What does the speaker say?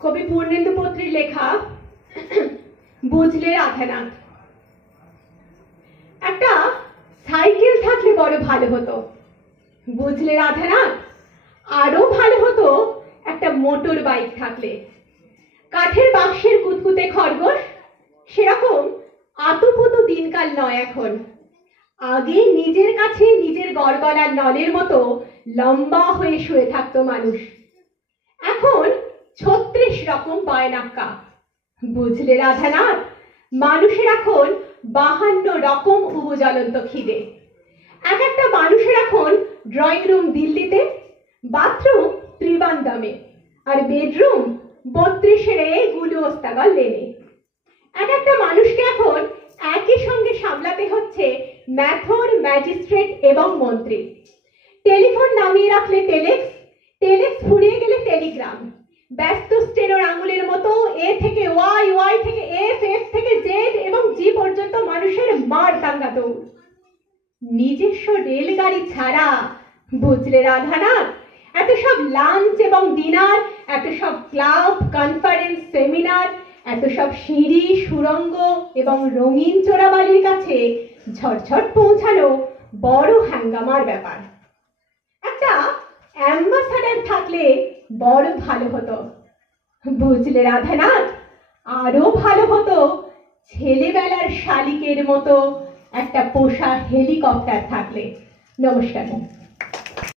কবি পূর্ণেন্দু পত্রীর লেখা বুঝলে রাধানাথ। একটা সাইকেল থাকলে বড় ভালো হতো, বুঝলে রাধানাথ। আরো ভালো হতো একটা মোটর বাইক থাকলে। কাঠের বাক্সের কুতকুতে খরগোশ সেরকম আতুপুতু দিনকাল নয় এখন। আগে নিজের কাছে নিজের গড়গড়ার নলের মতো লম্বা হয়ে শুয়ে থাকতো মানুষ। এখন ৩৬ রকম বায়নাক্কা, বুঝলে রাধানাথ। মানুষের এখন ৫২ রকম উবুজ্বলন্ত খিদে। এক একটা মানুষের এখন ড্রয়িং রুম দিল্লিতে, বাথরুম ত্রিবান্দামে, আর বেডরুম ৩২-এ গুলু ওস্তাগল লেনে। এক একটা মানুষকে এখন একই সঙ্গে সামলাতে হচ্ছে ম্যাথর, ম্যাজিস্ট্রেট এবং মন্ত্রী। টেলিফোন নামিয়ে রাখলে টেলেক্স, টেলেক্স ফুরিয়ে গেলে টেলিগ্রাম। ব্যস্ত স্টেনোর আঙুলের মতো এ থেকে ওয়াই, ওয়াই থেকে এফ, এফ থেকে জেড এবং জি পর্যন্ত মানুষের মার দাঙ্গা দৌড়। নিজস্ব রেলগাড়ি ছাড়া, বুঝলে রাধানাথ। এত সব লাঞ্চ এবং ডিনার, এত সব ক্লাব, কনফারেন্স, সেমিনার, এত সব সিঁড়ি, সুড়ঙ্গ এবং রঙিন চোরাবালির কাছে ঝটঝট পৌঁছানো বড় হ্যাঙ্গামার ব্যাপার। একটা অ্যাম্বাসাডার থাকলে বড় ভালো হতো, বুঝলে রাধানাথ। আরো ভালো হতো ছেলেবেলার শালিকের মতো একটা পোষা হেলিকপ্টার থাকলে। নমস্কার।